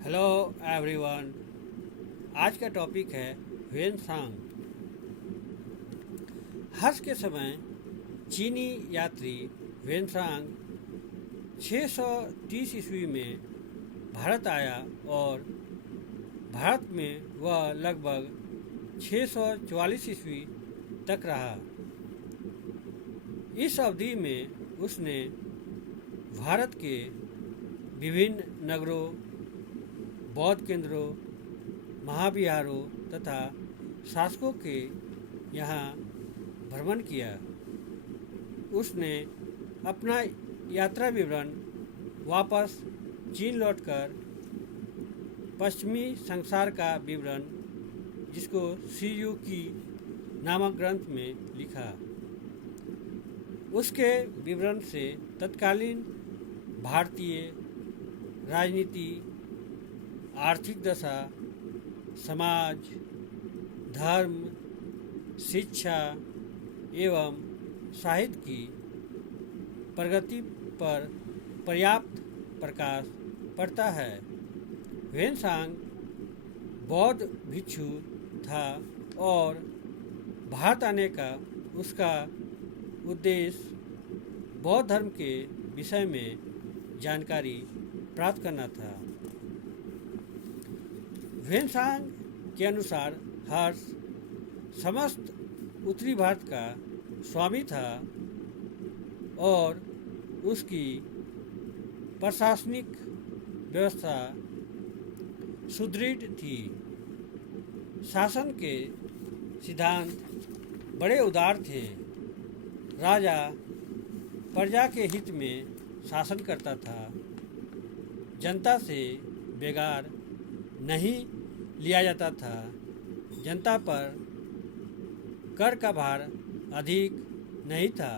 Hello everyone. आज का topic है ह्वेनसांग। हर्ष के समय चीनी यात्री ह्वेनसांग 630 ईस्वी में भारत आया और भारत में वह लगभग 644 ईस्वी तक रहा। इस अवधि में उसने भारत के विभिन्न नगरों, बौद्ध केंद्रों, महाविहारों तथा शासकों के यहाँ भ्रमण किया। उसने अपना यात्रा विवरण वापस चीन लौटकर पश्चिमी संसार का विवरण, जिसको सीयूकी नामक ग्रंथ में लिखा। उसके विवरण से तत्कालीन भारतीय राजनीति, आर्थिक दशा, समाज, धर्म, शिक्षा एवं साहित्य की प्रगति पर पर्याप्त प्रकाश पड़ता है। ह्वेनसांग बौद्ध भिक्षु था और भारत आने का उसका उद्देश्य बौद्ध धर्म के विषय में जानकारी प्राप्त करना था। ह्वेनसांग के अनुसार हर्ष समस्त उत्तरी भारत का स्वामी था और उसकी प्रशासनिक व्यवस्था सुदृढ़ थी। शासन के सिद्धांत बड़े उदार थे। राजा प्रजा के हित में शासन करता था। जनता से बेगार नहीं लिया जाता था। जनता पर कर का भार अधिक नहीं था।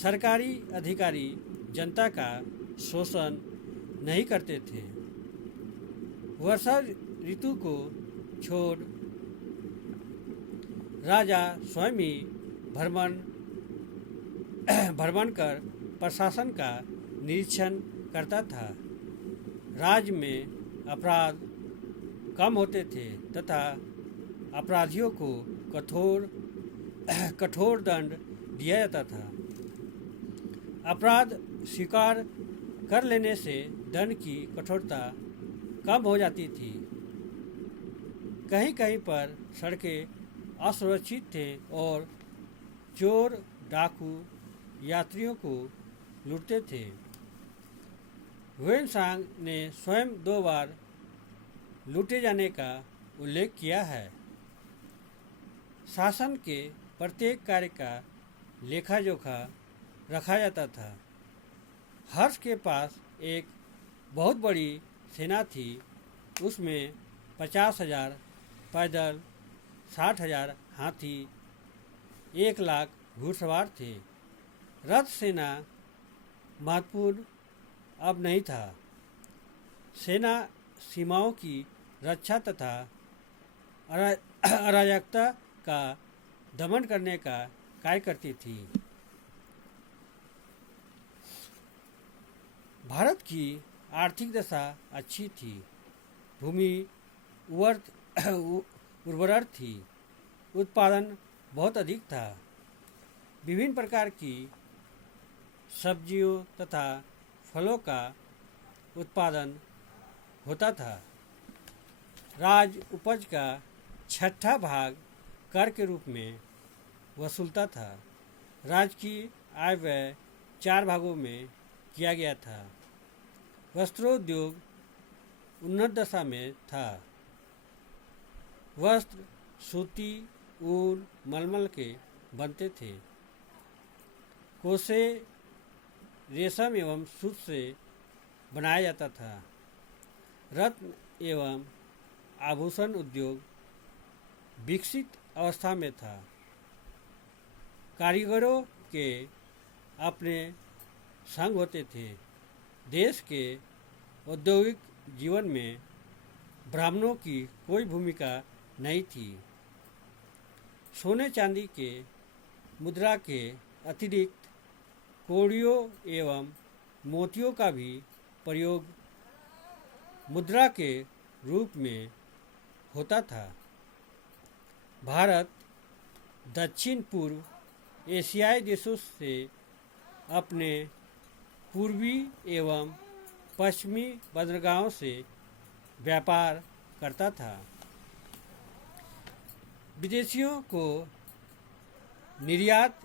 सरकारी अधिकारी जनता का शोषण नहीं करते थे। वर्षा ऋतु को छोड़ राजा स्वयं ही भ्रमण कर प्रशासन का निरीक्षण करता था। राज्य में अपराध कम होते थे तथा अपराधियों को कठोर दंड दिया जाता था। अपराध स्वीकार कर लेने से दंड की कठोरता कम हो जाती थी। कहीं कहीं पर सड़कें असुरक्षित थे और चोर डाकू यात्रियों को लूटते थे। ह्वेनसांग ने स्वयं 2 बार लूटे जाने का उल्लेख किया है। शासन के प्रत्येक कार्य का लेखा जोखा रखा जाता था। हर्ष के पास एक बहुत बड़ी सेना थी। उसमें 50,000 पैदल, 60,000 हाथी, 1 लाख घुड़सवार थे। रथ सेना महत्वपूर्ण अब नहीं था। सेना सीमाओं की रक्षा तथा अराजकता का दमन करने का कार्य करती थी। भारत की आर्थिक दशा अच्छी थी। भूमि उर्वर थी। उत्पादन बहुत अधिक था। विभिन्न प्रकार की सब्जियों तथा फलों का उत्पादन होता था। राज उपज का 1/6 भाग कर के रूप में वसूलता था। राज्य की आय व्यय 4 भागों में किया गया था। वस्त्रोद्योग उन्नत दशा में था। वस्त्र सूती, ऊन, मलमल के बनते थे। कोसे रेशम एवं सूत से बनाया जाता था। रत्न एवं आभूषण उद्योग विकसित अवस्था में था। कारीगरों के अपने संघ होते थे। देश के औद्योगिक जीवन में ब्राह्मणों की कोई भूमिका नहीं थी। सोने चांदी के मुद्रा के अतिरिक्त कौड़ियों एवं मोतियों का भी प्रयोग मुद्रा के रूप में होता था। भारत दक्षिण पूर्व एशियाई देशों से अपने पूर्वी एवं पश्चिमी बंदरगाहों से व्यापार करता था। विदेशियों को निर्यात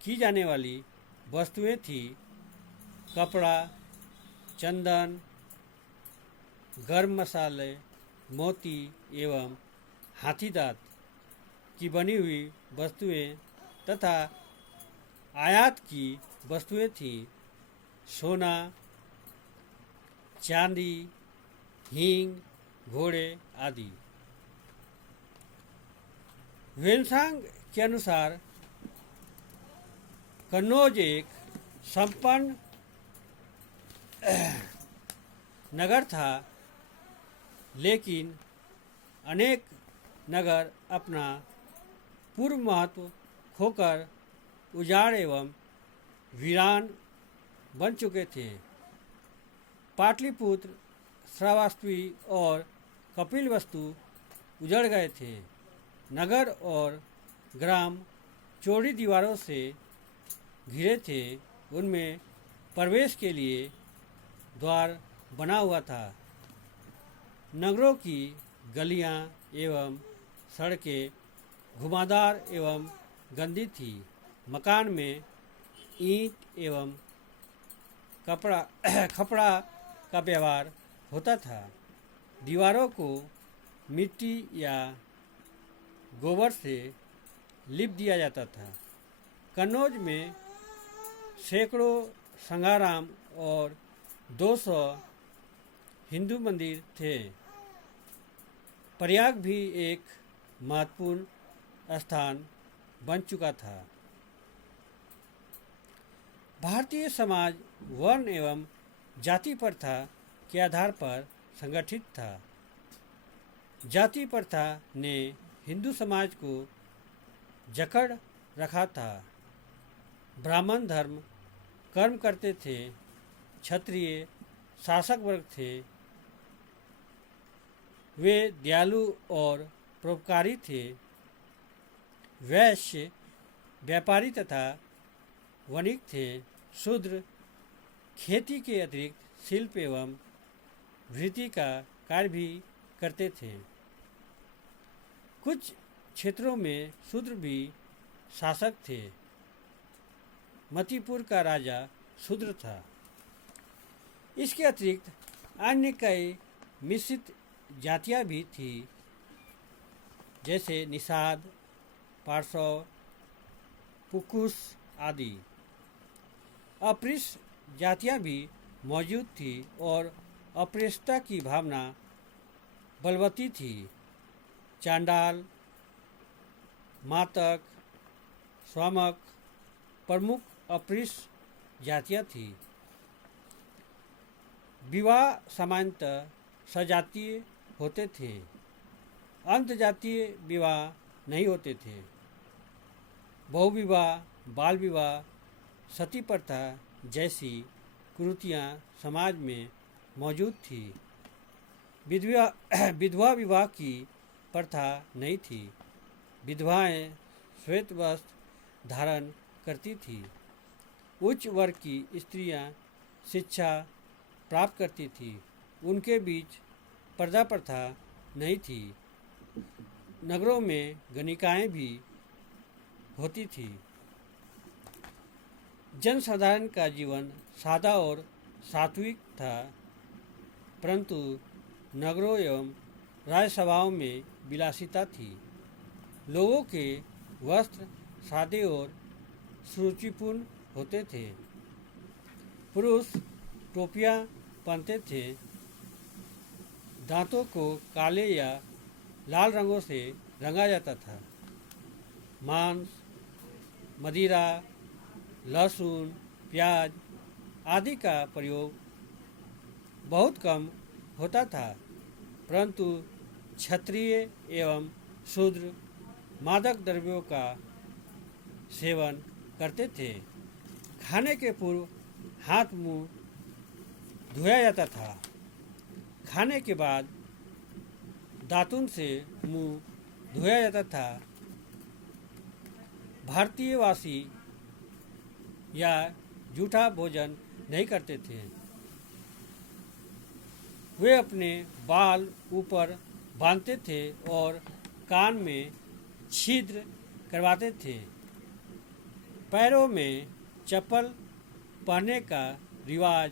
की जाने वाली वस्तुएं थी कपड़ा, चंदन, गर्म मसाले, मोती एवं हाथी दांत की बनी हुई वस्तुएं तथा आयात की वस्तुएं थी सोना, चांदी, हींग, घोड़े आदि। वेनसांग के अनुसार कन्नौज एक संपन्न नगर था, लेकिन अनेक नगर अपना पूर्व महत्व खोकर उजाड़ एवं वीरान बन चुके थे। पाटलिपुत्र, श्रावस्ती और कपिलवस्तु उजड़ गए थे। नगर और ग्राम चौड़ी दीवारों से घिरे थे। उनमें प्रवेश के लिए द्वार बना हुआ था। नगरों की गलियां एवं सड़कें घुमावदार एवं गंदी थी। मकान में ईंट एवं खपड़ा का व्यवहार होता था। दीवारों को मिट्टी या गोबर से लिप दिया जाता था। कन्नौज में सैकड़ों संघाराम और 200 हिंदू मंदिर थे। प्रयाग भी एक महत्वपूर्ण स्थान बन चुका था। भारतीय समाज वर्ण एवं जाति प्रथा के आधार पर संगठित था। जाति प्रथा ने हिंदू समाज को जकड़ रखा था। ब्राह्मण धर्म कर्म करते थे, क्षत्रिय शासक वर्ग थे, वे दयालु और परोपकारी थे। वैश्य व्यापारी तथा वणिक थे। शूद्र खेती के अतिरिक्त शिल्प एवं वृत्ति का कार्य भी करते थे। कुछ क्षेत्रों में शूद्र भी शासक थे। मतिपुर का राजा शूद्र था। इसके अतिरिक्त अन्य कई मिश्रित जातियां भी थी, जैसे निषाद, पारसव, पुकुस आदि। अपृष्ठ जातियां भी मौजूद थी और अपृष्ठता की भावना बलवती थी। चांडाल, मातक, स्वामक प्रमुख अपृष्ठ जातियां थी। विवाह सामान्यतः सजातीय होते थे। अंतजातीय विवाह नहीं होते थे। बहुविवाह, बाल विवाह, सती प्रथा जैसी कुरीतियां समाज में मौजूद थी। विधवा विवाह की प्रथा नहीं थी। विधवाएं श्वेत वस्त्र धारण करती थी। उच्च वर्ग की स्त्रियां शिक्षा प्राप्त करती थी। उनके बीच पर्दा प्रथा नहीं थी। नगरों में गणिकाएं भी होती थी। जनसाधारण का जीवन सादा और सात्विक था, परंतु नगरों एवं राजसभाओं में विलासिता थी। लोगों के वस्त्र सादे और सुरुचिपूर्ण होते थे। पुरुष टोपियां पहनते थे। दांतों को काले या लाल रंगों से रंगा जाता था। मांस, मदिरा, लहसुन, प्याज आदि का प्रयोग बहुत कम होता था, परंतु क्षत्रिय एवं शूद्र मादक द्रव्यों का सेवन करते थे। खाने के पूर्व हाथ मुंह धोया जाता था। खाने के बाद दातुन से मुंह धोया जाता था। भारतीयवासी या जूठा भोजन नहीं करते थे। वे अपने बाल ऊपर बांधते थे और कान में छिद्र करवाते थे। पैरों में चप्पल पहनने का रिवाज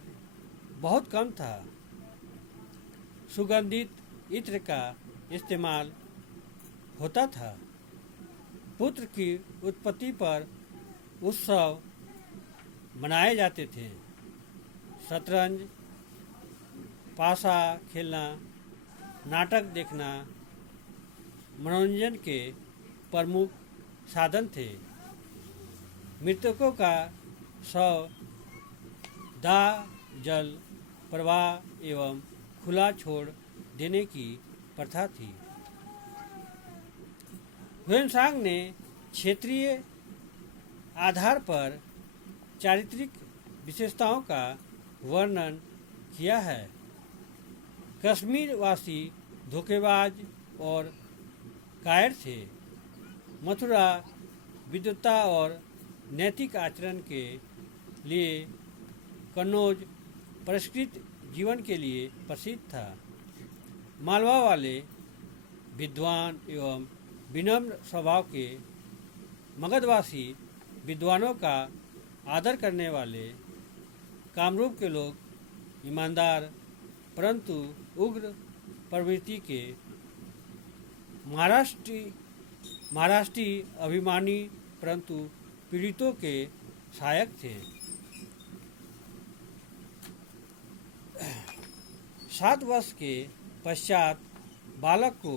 बहुत कम था। सुगंधित इत्र का इस्तेमाल होता था। पुत्र की उत्पत्ति पर उत्सव मनाए जाते थे। शतरंज, पासा खेलना, नाटक देखना मनोरंजन के प्रमुख साधन थे। मृतकों का शव दाह, जल प्रवाह एवं खुला छोड़ देने की प्रथा थी। ह्वेनसांग ने क्षेत्रीय आधार पर चारित्रिक विशेषताओं का वर्णन किया है। कश्मीरवासी धोखेबाज और कायर थे। मथुरा विद्वता और नैतिक आचरण के लिए, कन्नौज परिष्कृत जीवन के लिए प्रसिद्ध था। मालवा वाले विद्वान एवं विनम्र स्वभाव के मगधवासी विद्वानों का आदर करने वाले कामरूप के लोग ईमानदार परंतु उग्र प्रवृत्ति के महाराष्ट्री अभिमानी परंतु पीड़ितों के सहायक थे। 7 वर्ष के पश्चात बालक को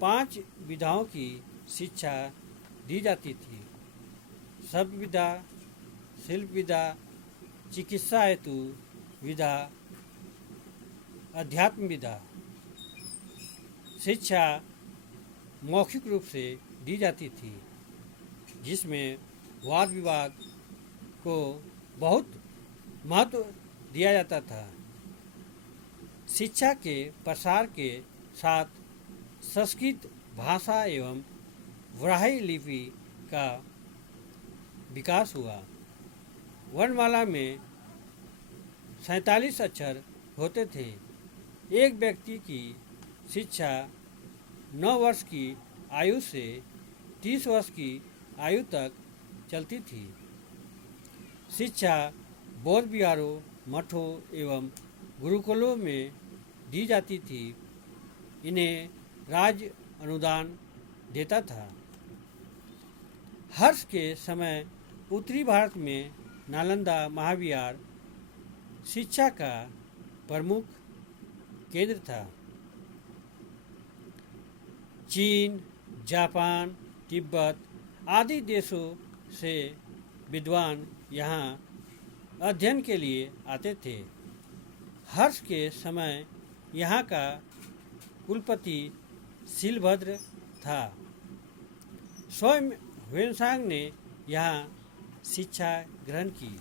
5 विधाओं की शिक्षा दी जाती थी। शब्द विधा, शिल्प विधा, चिकित्सा हेतु विधा, अध्यात्म विधा। शिक्षा मौखिक रूप से दी जाती थी, जिसमें वाद विवाद को बहुत महत्व दिया जाता था। शिक्षा के प्रसार के साथ संस्कृत भाषा एवं ब्राह्मी लिपि का विकास हुआ। वर्णमाला में 47 अक्षर होते थे। एक व्यक्ति की शिक्षा 9 वर्ष की आयु से 30 वर्ष की आयु तक चलती थी। शिक्षा बौद्ध विहारों, मठों एवं गुरुकुलों में दी जाती थी। इन्हें राज्य अनुदान देता था। हर्ष के समय उत्तरी भारत में नालंदा महाविहार शिक्षा का प्रमुख केंद्र था। चीन, जापान, तिब्बत आदि देशों से विद्वान यहाँ अध्ययन के लिए आते थे। हर्ष के समय यहाँ का कुलपति शीलभद्र था। स्वयं ह्वेनसांग ने यहाँ शिक्षा ग्रहण की।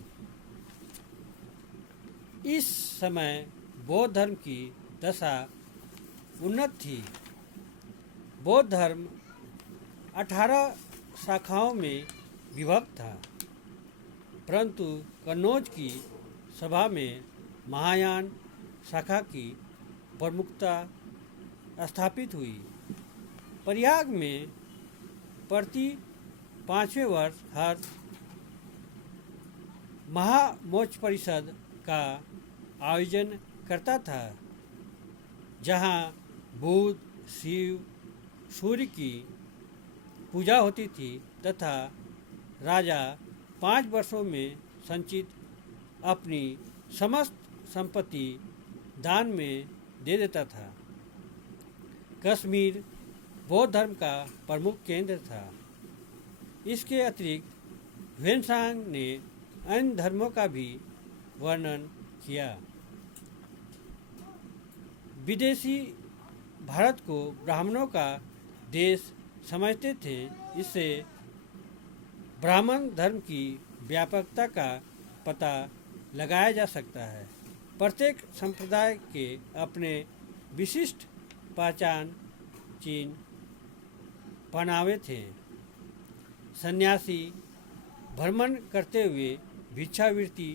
इस समय बौद्ध धर्म की दशा उन्नत थी। बौद्ध धर्म 18 शाखाओं में विभक्त था, परंतु कन्नौज की सभा में महायान शाखा की प्रमुखता स्थापित हुई। प्रयाग में प्रति 5वें वर्ष हर महामोक्ष परिषद का आयोजन करता था, जहां बुध, शिव, सूर्य की पूजा होती थी तथा राजा 5 वर्षों में संचित अपनी समस्त संपत्ति दान में दे देता था। कश्मीर बौद्ध धर्म का प्रमुख केंद्र था। इसके अतिरिक्त ह्वेनसांग ने अन्य धर्मों का भी वर्णन किया। विदेशी भारत को ब्राह्मणों का देश समझते थे। इससे ब्राह्मण धर्म की व्यापकता का पता लगाया जा सकता है। प्रत्येक संप्रदाय के अपने विशिष्ट पहचान चिन्ह पहनावे थे। सन्यासी भ्रमण करते हुए भिक्षावृत्ति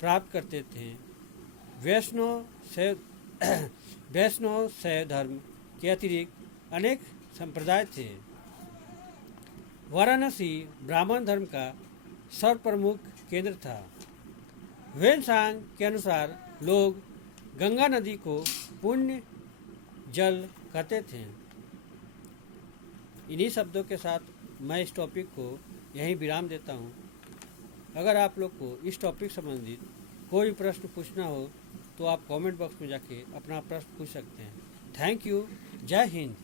प्राप्त करते थे। वैष्णव शैव धर्म के अतिरिक्त अनेक संप्रदाय थे। वाराणसी ब्राह्मण धर्म का सर्वप्रमुख केंद्र था। वेनसांग के अनुसार लोग गंगा नदी को पुण्य जल कहते थे। इन्हीं शब्दों के साथ मैं इस टॉपिक को यहीं विराम देता हूँ। अगर आप लोग को इस टॉपिक संबंधित कोई प्रश्न पूछना हो तो आप कमेंट बॉक्स में जाके अपना प्रश्न पूछ सकते हैं। Thank you. जय हिंद।